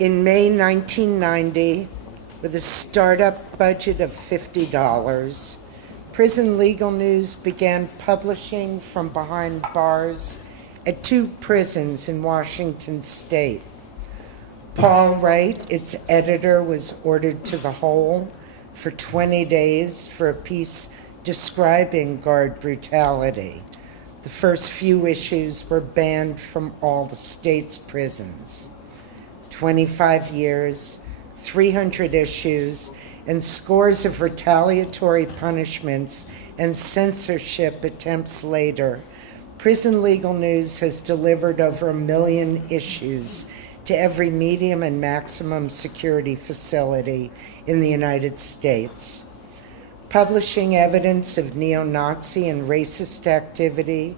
In May 1990, with a startup budget of $50, Prison Legal News began publishing from behind bars at 2 prisons in Washington state. Paul Wright, its editor, was ordered to the hole for 20 days for a piece describing guard brutality. The first few issues were banned from all the state's prisons. 25 years, 300 issues, and scores of retaliatory punishments and censorship attempts later, Prison Legal News has delivered over 1 million issues to every medium and maximum security facility in the United States. Publishing evidence of neo-Nazi and racist activity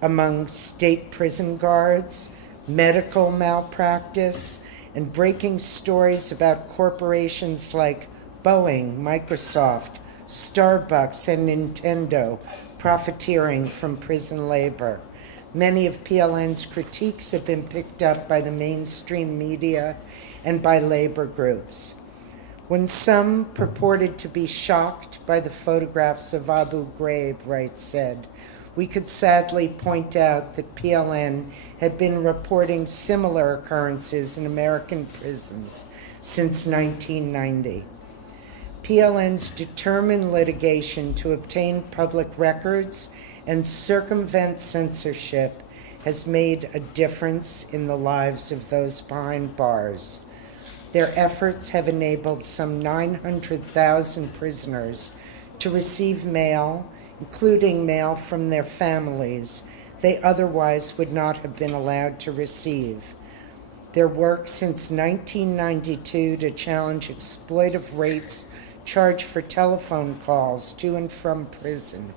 among state prison guards, medical malpractice, and breaking stories about corporations like Boeing, Microsoft, Starbucks, and Nintendo profiteering from prison labor. Many of PLN's critiques have been picked up by the mainstream media and by labor groups. When some purported to be shocked by the photographs of Abu Ghraib, Wright said, we could sadly point out that PLN had been reporting similar occurrences in American prisons since 1990. PLN's determined litigation to obtain public records and circumvent censorship has made a difference in the lives of those behind bars. Their efforts have enabled some 900,000 prisoners to receive mail, including mail from their families they otherwise would not have been allowed to receive. Their work since 1992 to challenge exploitive rates charged for telephone calls to and from prison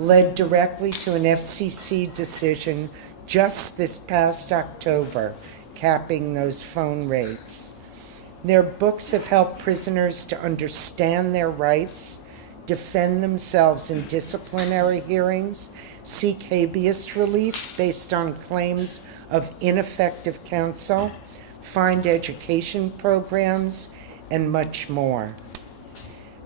led directly to an FCC decision just this past October, capping those phone rates. Their books have helped prisoners to understand their rights, defend themselves in disciplinary hearings, seek habeas relief based on claims of ineffective counsel, find education programs, and much more.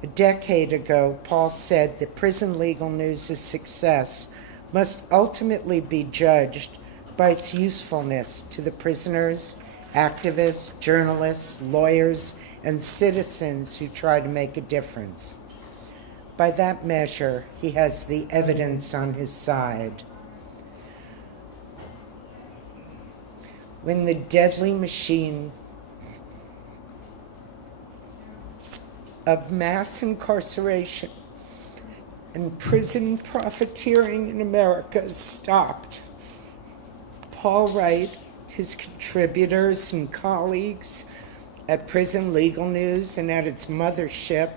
A decade ago, Paul said that Prison Legal News' success must ultimately be judged by its usefulness to the prisoners, activists, journalists, lawyers, and citizens who try to make a difference. By that measure, he has the evidence on his side. When the deadly machine of mass incarceration and prison profiteering in America stopped, Paul Wright, his contributors and colleagues at Prison Legal News and at its mothership,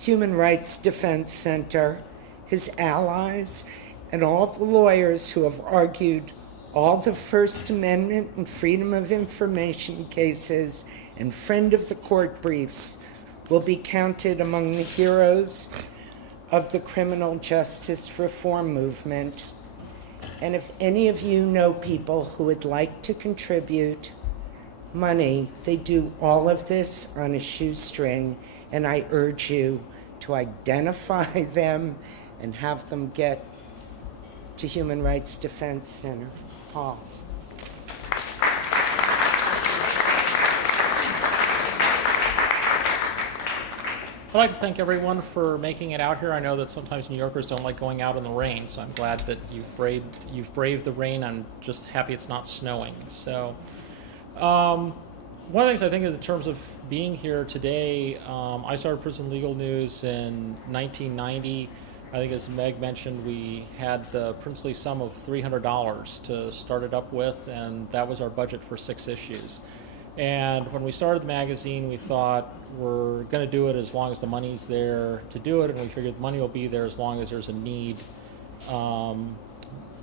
Human Rights Defense Center, his allies, and all the lawyers who have argued all the First Amendment and Freedom of Information cases and friend of the court briefs will be counted among the heroes of the criminal justice reform movement. And if any of you know people who would like to contribute money, they do all of this on a shoestring, and I urge you to identify them and have them get to Human Rights Defense Center. Paul. I'd like to thank everyone for making it out here. I know that sometimes New Yorkers don't like going out in the rain, so I'm glad that you've braved the rain. I'm just happy it's not snowing. So one of the things I think in terms of being here today, I started Prison Legal News in 1990. I think as Meg mentioned, we had the princely sum of $300 to start it up with, and that was our budget for 6 issues. And when we started the magazine, we thought we're going to do it as long as the money's there to do it, and we figured the money will be there as long as there's a need to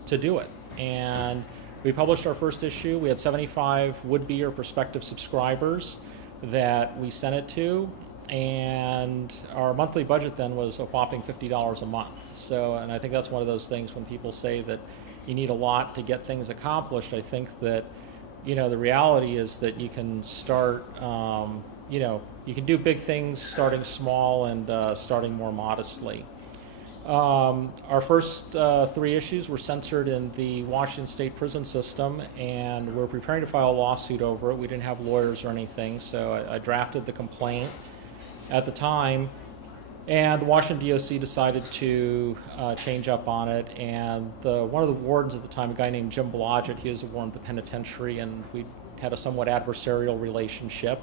do it. And we published our first issue. We had 75 would-be or prospective subscribers that we sent it to, and our monthly budget then was a whopping $50 a month. So, and I think that's one of those things when people say that you need a lot to get things accomplished. I think that the reality is that you can start, you can do big things starting small and starting more modestly. Our first 3 issues were censored in the Washington State prison system, and we're preparing to file a lawsuit over it. We didn't have lawyers or anything, so I drafted the complaint at the time, and the Washington DOC decided to change up on it, and one of the wardens at the time, a guy named Jim Blodgett, he was a warden at the penitentiary, and we had a somewhat adversarial relationship.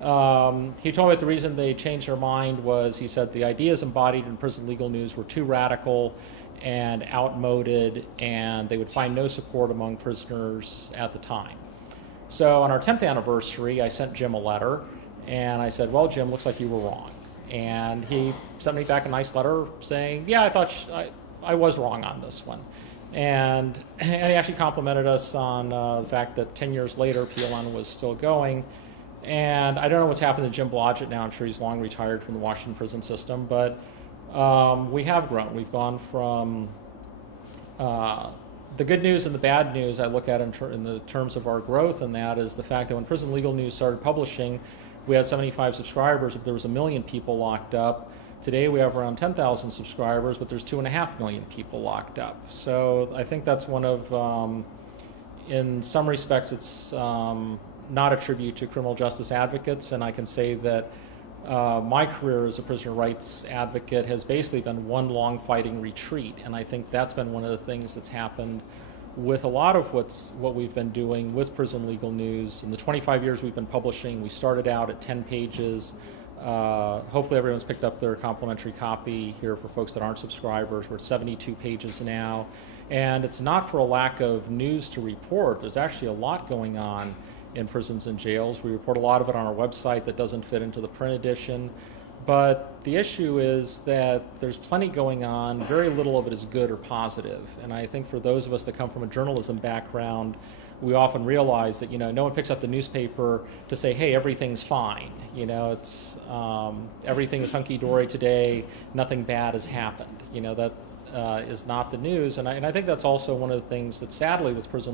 He told me that the reason they changed their mind was, he said, the ideas embodied in Prison Legal News were too radical and outmoded, and they would find no support among prisoners at the time. So on our 10th anniversary, I sent Jim a letter, and I said, well, Jim, looks like you were wrong. And he sent me back a nice letter saying, yeah, I thought I was wrong on this one. And he actually complimented us on the fact that 10 years later, PLN was still going. And I don't know what's happened to Jim Blodgett now. I'm sure he's long retired from the Washington prison system. But we have grown. We've gone from the good news and the bad news I look at in the terms of our growth, and that is the fact that when Prison Legal News started publishing, we had 75 subscribers, but there was 1 million people locked up. Today we have around 10,000 subscribers, but there's 2.5 million people locked up. So I think that's one of, in some respects, it's not a tribute to criminal justice advocates, and I can say that my career as a prisoner rights advocate has basically been one long fighting retreat, and I think that's been one of the things that's happened with a lot of what we've been doing with Prison Legal News. In the 25 years we've been publishing, we started out at 10 pages. Hopefully everyone's picked up their complimentary copy here for folks that aren't subscribers. We're at 72 pages now, and it's not for a lack of news to report. There's actually a lot going on in prisons and jails. We report a lot of it on our website that doesn't fit into the print edition. But the issue is that there's plenty going on. Very little of it is good or positive. And I think for those of us that come from a journalism background, we often realize that, no one picks up the newspaper to say, hey, everything's fine. It's everything is hunky-dory today, nothing bad has happened. That is not the news. And I think that's also one of the things that sadly with prison